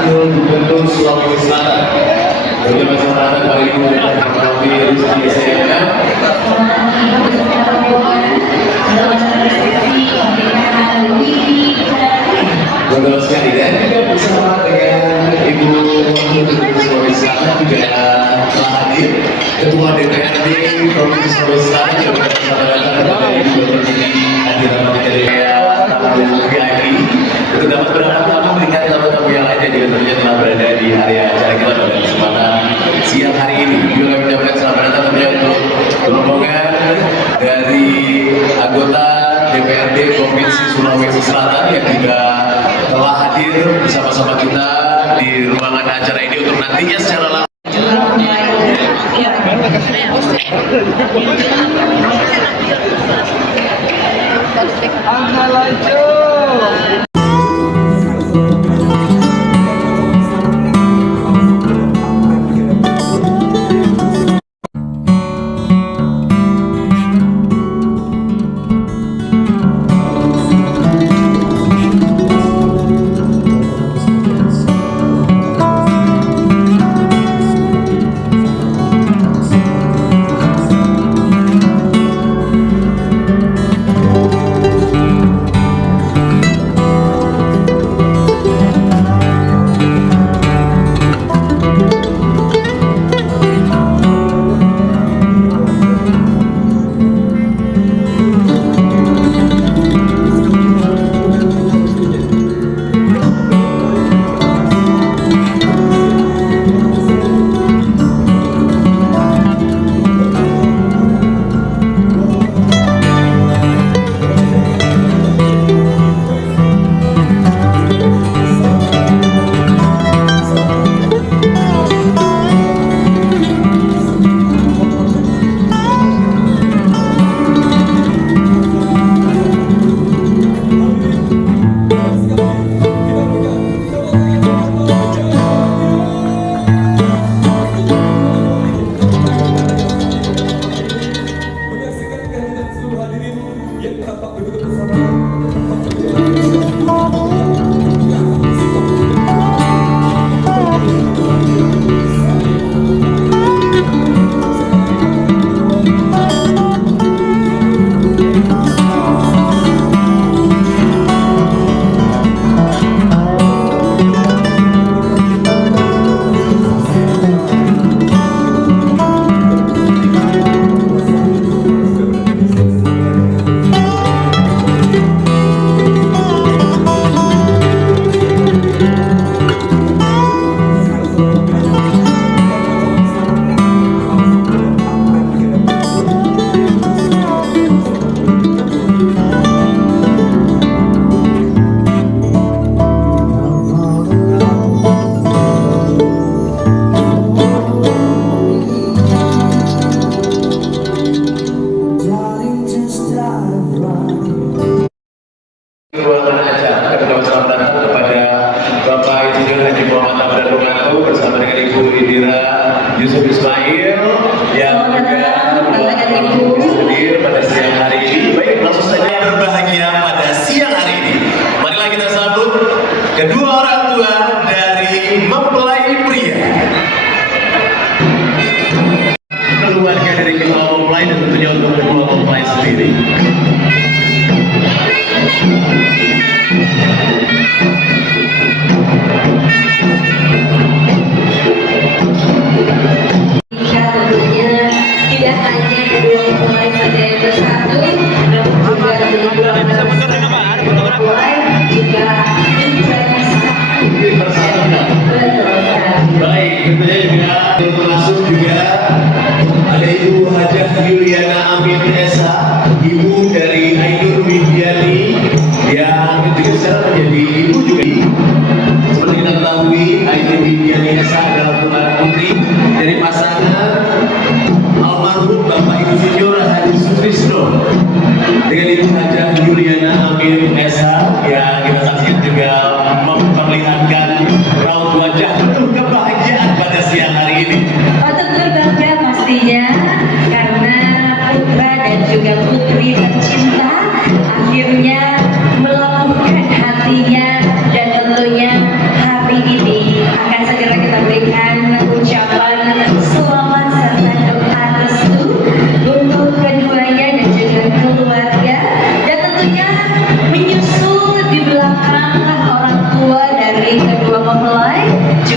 Wakil Gubernur Sulawesi Selatan. Bagi masyarakat kali ini kita menghadapi Rizky SMM. Betul sekali, dan juga bersama dengan Ibu Wakil Gubernur Sulawesi Selatan juga telah hadir Ketua DPRD Provinsi Sulawesi Selatan juga bersama kepada Ibu Tertinggi hadiran Matematika tamu VIP. Untuk dapat bersama melihat tamu-tamu yang lain yang juga tentunya telah berada di area acara kita pada kesempatan siang hari ini. Juga kami ucapkan selamat datang tentunya untuk rombongan dari anggota DPRD Provinsi Sulawesi Selatan yang juga telah hadir bersama-sama kita di ruangan acara ini untuk nantinya secara langsung. Yusuf Ismail yang juga hadir pada siang hari ini. Baik, langsung saja berbahagia pada siang hari ini. Marilah kita sambut kedua orang tua dari mempelai pria. Keluarga dari kedua mempelai dan tentunya untuk kedua mempelai sendiri. Tidak hanya kedua mempelai saja yang bersatu, namun juga kedua mempelai juga menjadi baik, tentunya juga termasuk juga ada Ibu Hajah Yuliana Amin Esa, ibu dari Ainur Widyani yang juga sekarang menjadi ibu juga. Seperti kita ketahui, Ainur Widyani Esa adalah putra putri dari pasangan almarhum Bapak Insinyur Haji Sutrisno dengan Ibu Hajah Yuliana Amin Esa yang kita saksikan juga memperlihatkan raut wajah penuh kebahagiaan pada siang hari ini. Patut berbangga pastinya karena putra dan juga putri tercinta akhirnya melabuhkan hatinya dan tentunya hari ini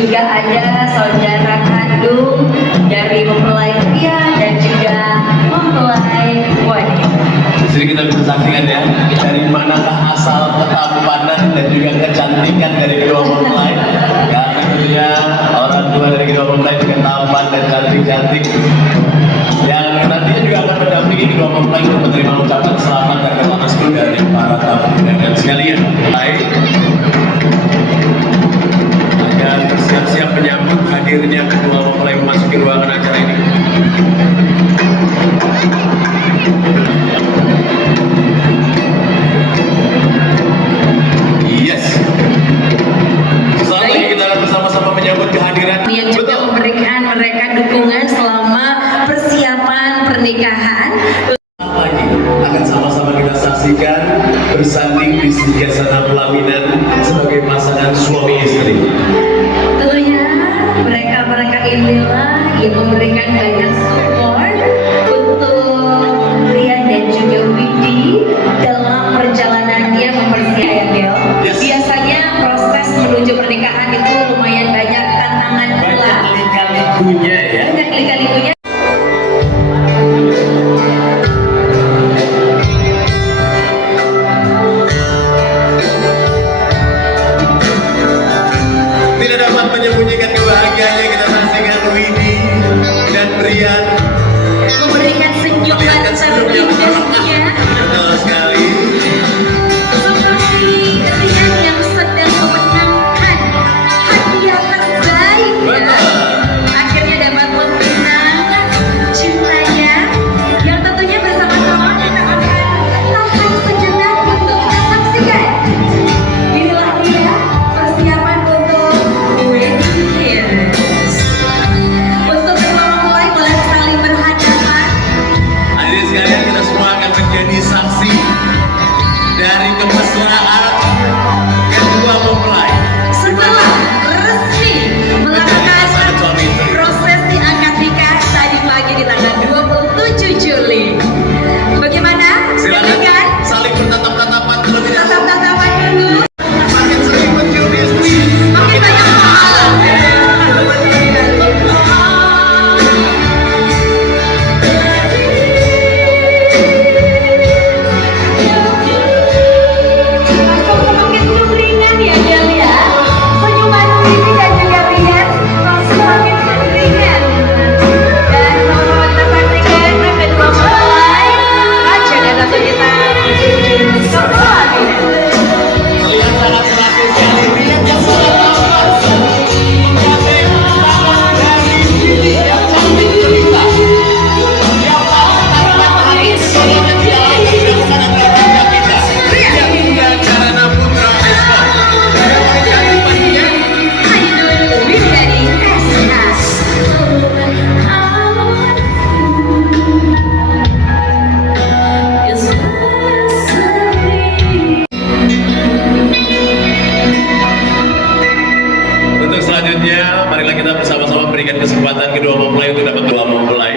juga ada saudara kandung dari mempelai pria dan juga mempelai wanita. Jadi kita bisa saksikan ya, dari manakah asal ketampanan dan juga kecantikan dari kedua mempelai. Karena tentunya orang tua dari kedua mempelai juga tampan dan cantik-cantik. Yang nantinya juga akan mendampingi kedua mempelai untuk menerima ucapan selamat dan doa restu dari para tamu undangan sekalian. Baik, agar bersiap-siap menyambut hadirnya kedua mempelai memasuki ruangan acara ini. Yes. Saat lagi kita akan bersama-sama menyambut kehadiran. Yang juga memberikan mereka dukungan selama persiapan pernikahan. Lagi akan sama-sama kita saksikan bersanding di sijasana pelaminan sebagai pasangan suami istri. Tentunya mereka inilah yang memberikan banyak support untuk Rian dan juga Widi dalam perjalanannya mempersiapkan. Yes. Biasanya proses menuju pernikahan itu lumayan banyak tantangan pula. Banyak lika-likunya ya. Banyak lika-likunya. Tidak dapat menyembunyikan kebahagiaannya kita saksikan Widi dan Brian Memberikan senyuman melihatkan senyum yang terindahnya. betul sekali. Seperti Rian yang sedang memenangkan hadiah terbaik ya. Betul. Akhirnya dapat memenang cintanya yang tentunya bersama-sama kita akan tahan sejenak untuk saksikan. Inilah dia persiapan untuk wedding dance. Untuk kedua mempelai boleh saling berhadapan. Hadirin sekalian, kita semua akan menjadi saksi dari kemesraan kedua mempelai. Setelah resmi melakukan prosesi akad nikah tadi pagi di tanggal 27 Juli. Bagaimana? Silakan Silakan. saling bertatap-tatapan terlebih dahulu. Tatap-tatapan dulu. Makin sering mencium istri, Makin banyak pahala. Semakin sumringah ya Del ya. Senyuman Widi dan juga Rian semakin sumringah. Dan sama-sama kita saksikan kedua mempelai raja dan ratu kita. terlihat sangat serasi sekali. Brian yang sangat tampan menggandeng tangan dari Widi yang cantik jelita. Yang paling tampan hari ini semuanya tidak lain dan tidak bukan adalah raja kita. Yang muda Karana Putra Esma. Yang paling cantik pastinya. Ainun Wiryani SH. Untuk selanjutnya, marilah kita bersama-sama berikan kesempatan kedua mempelai untuk dapat dua mempelai.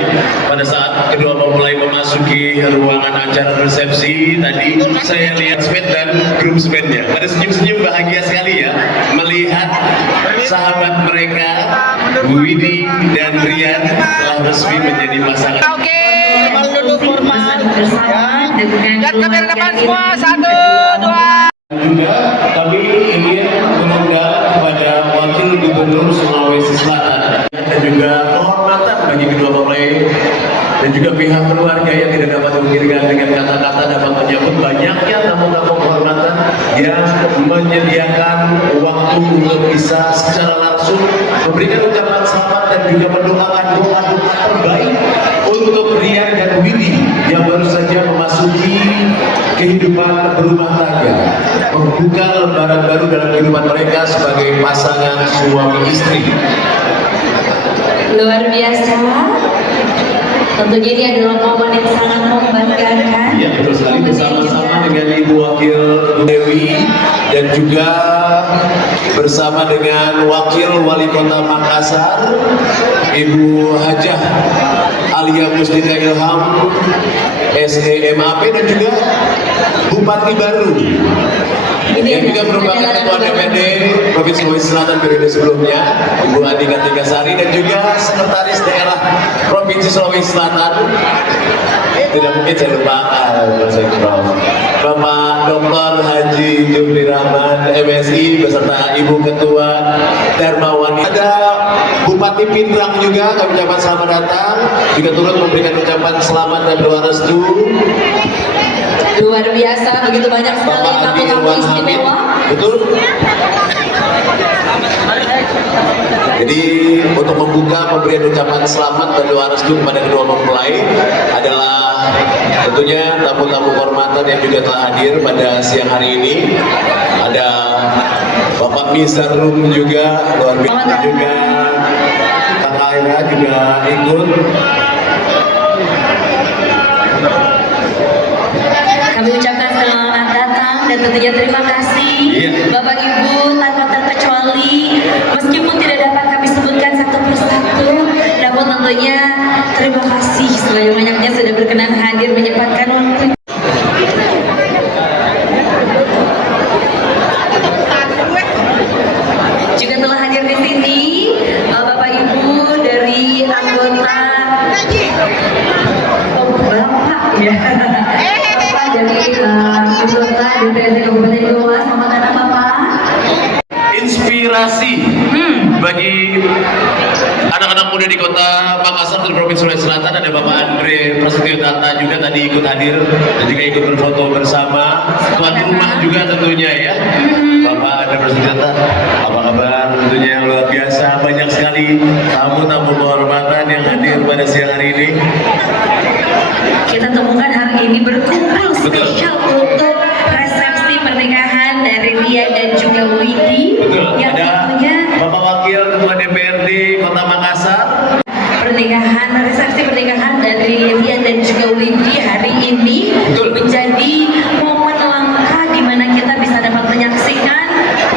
Pada saat kedua mempelai memasuki ruangan acara resepsi, tadi saya lihat smed dan groomsmen-nya. Ada senyum-senyum bahagia sekali ya, melihat sahabat mereka, Widi dan Rian telah resmi menjadi pasangan. Oke, formal dulu formal. Bersama dengan Lihat kamera depan semua, keluarga 1, 2. Juga kami ingin mengundang kepada Wakil Gubernur Sulawesi Selatan dan juga kehormatan bagi kedua mempelai dan juga pihak keluarga yang tidak dapat mengirimkan dengan kata-kata dapat menyambut banyaknya tamu-tamu kehormatan yang menyediakan waktu untuk bisa secara langsung memberikan ucapan selamat dan juga mendoakan doa-doa terbaik untuk Rian dan Widi yang baru saja memasuki kehidupan berumah tangga, membuka lembaran baru dalam kehidupan mereka sebagai pasangan suami istri. luar biasa. Tentunya ini adalah momen yang sangat membanggakan. Iya, betul sekali, bersama-sama dengan Ibu Wakil Dewi dan juga bersama dengan Wakil Wali Kota Makassar Ibu Hajah Alia Mustika Ilham SEMAP dan juga Bupati baru Yang juga merupakan Ketua DPD Provinsi Sulawesi Selatan periode sebelumnya, Ibu Adi Kartika Sari, dan juga Sekretaris Daerah Provinsi Sulawesi Selatan. Tidak mungkin saya lupakan, Mas Prof. Bapak Dr. Haji Jufri Rahman, MSI, beserta Ibu Ketua Darmawani. Ada Bupati Pindrang juga, kami ucapkan selamat datang, juga turut memberikan ucapan selamat dan doa restu. Luar biasa, begitu banyak sekali Bapak Adi tamu-tamu Irwan Hamid, istimewa. betul. Jadi untuk membuka pemberian ucapan selamat dan doa restu kepada kedua mempelai adalah tentunya tamu-tamu kehormatan yang juga telah hadir pada siang hari ini. Ada Bapak Mizarum juga, luar biasa, juga Kak Aira juga ikut. Kami ucapkan selamat datang dan tentunya terima kasih Bapak Ibu tanpa terkecuali, meskipun tidak dapat kami sebutkan satu persatu, namun tentunya terima kasih sebanyak-banyaknya sudah berkenan hadir menyempatkan waktu. Juga telah hadir di sini Bapak Ibu dari anggota Bapak ya. Bapak dari anggota DPRD Kabupaten Goa, selamat datang Bapak. Inspirasi bagi anak-anak muda di kota Makassar dan Provinsi Sulawesi Selatan. Ada Bapak Andre Prasetyo Tata juga tadi ikut hadir dan juga ikut berfoto bersama. Tuan rumah juga tentunya ya. Bapak Andre Prasetyo Tata, apa kabar? Tentunya yang luar biasa, banyak sekali tamu-tamu kehormatan yang hadir pada siang hari ini. Kita temukan hari ini berkumpul Betul. spesial untuk resepsi pernikahan dari Ria dan juga Widi. Betul. Yang Ada tentunya Bapak Wakil Ketua DPRD Kota Makassar. resepsi pernikahan dari Ria dan juga Widi hari ini Betul. menjadi momen langka di mana kita bisa dapat menyaksikan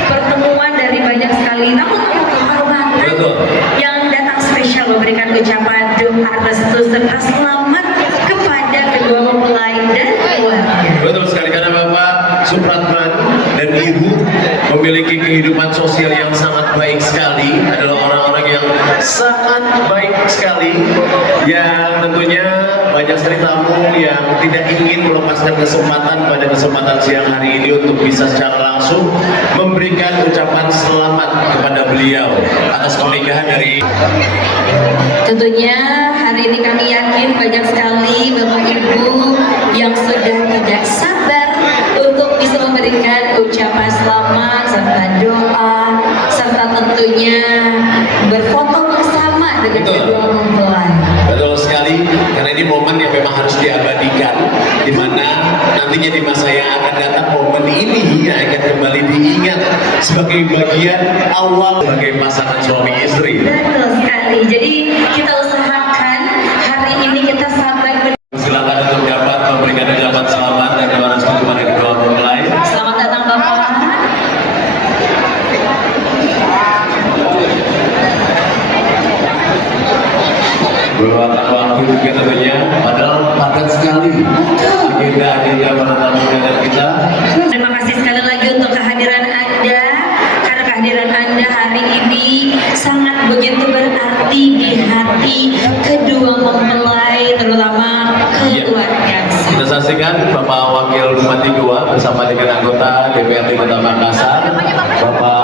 pertemuan dari banyak sekali tamu-tamu kehormatan Betul. yang datang spesial memberikan ucapan doa restu serta selamat kepada kedua mempelai dan keluarga. Betul sekali, karena Bapak Supratman dan Ibu memiliki kehidupan sosial yang sangat baik sekali, adalah orang-orang yang sangat baik sekali, yang tentunya banyak sekali tamu yang tidak ingin melepaskan kesempatan pada kesempatan siang hari ini untuk bisa secara langsung memberikan ucapan selamat kepada beliau atas pernikahan dari. Tentunya hari ini kami yakin banyak sekali Bapak Ibu yang sudah tidak sabar untuk bisa memberikan ucapan selamat serta doa serta tentunya berfoto bersama dengan Betul. kedua mempelai. Betul sekali, karena ini momen yang memang harus diabadikan, di mana nantinya di masa yang akan datang momen ini yang akan kembali diingat sebagai bagian awal sebagai pasangan suami istri. Betul sekali. Jadi kita usahakan hari ini kita sabar. Silakan untuk dapat memberikan ucapan selamat dan doa restu kepada kedua mempelai. Selamat datang Bapak. Beberapa waktu juga tentunya, padahal padat sekali. Agenda para tamu undangan kita. Terima kasih sekali lagi untuk kehadiran Anda, karena kehadiran Anda hari ini sangat begitu berarti di hati kedua mempelai, terutama keluarga. Kita saksikan Bapak Wakil Bupati Goa bersama dengan anggota DPRD Kota Makassar, Bapak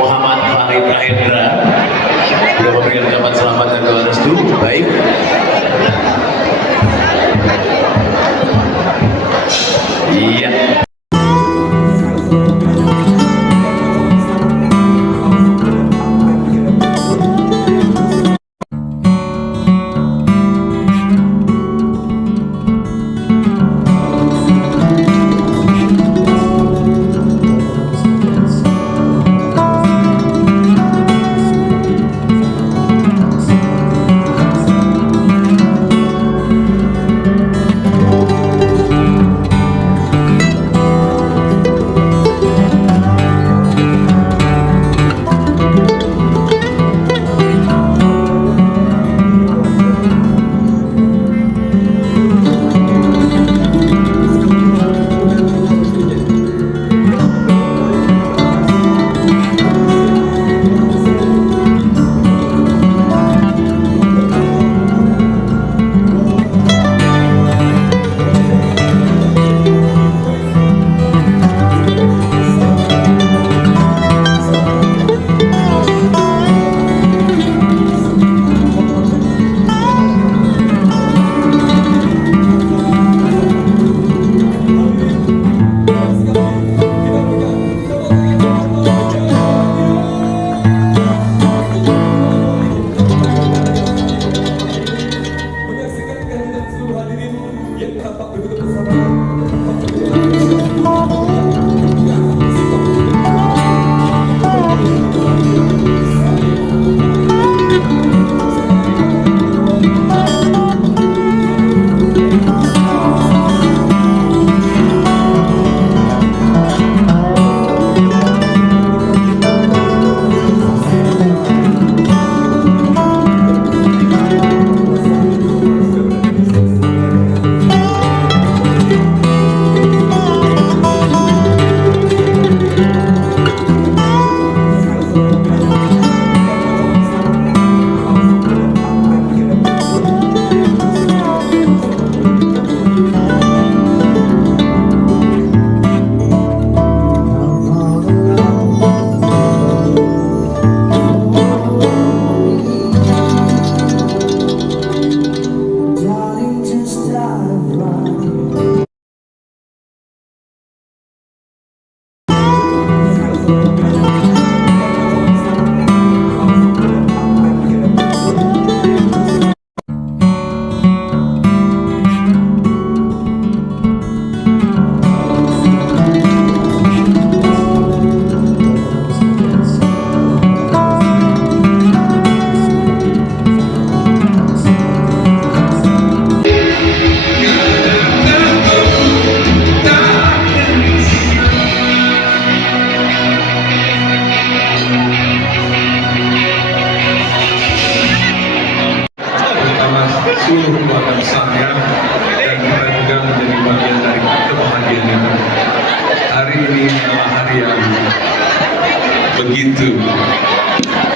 Muhammad Farid Rahendra, yang memberikan ucapan selamat dan doa restu. Baik. Iya.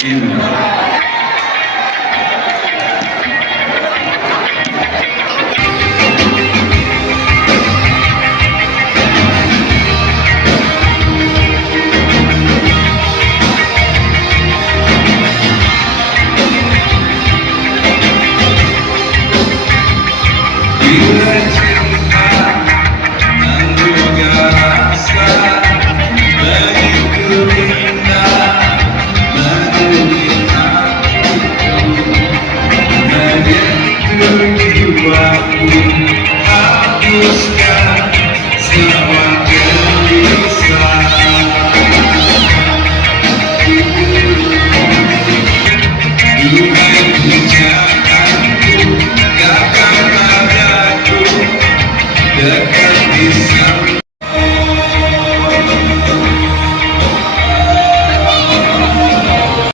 Bila cinta menggugah rasa begitu indah menulis hatiku menyentuh jiwaku hapuskan semua gelisah dunia pujaanku takkan padaku dekat di sana.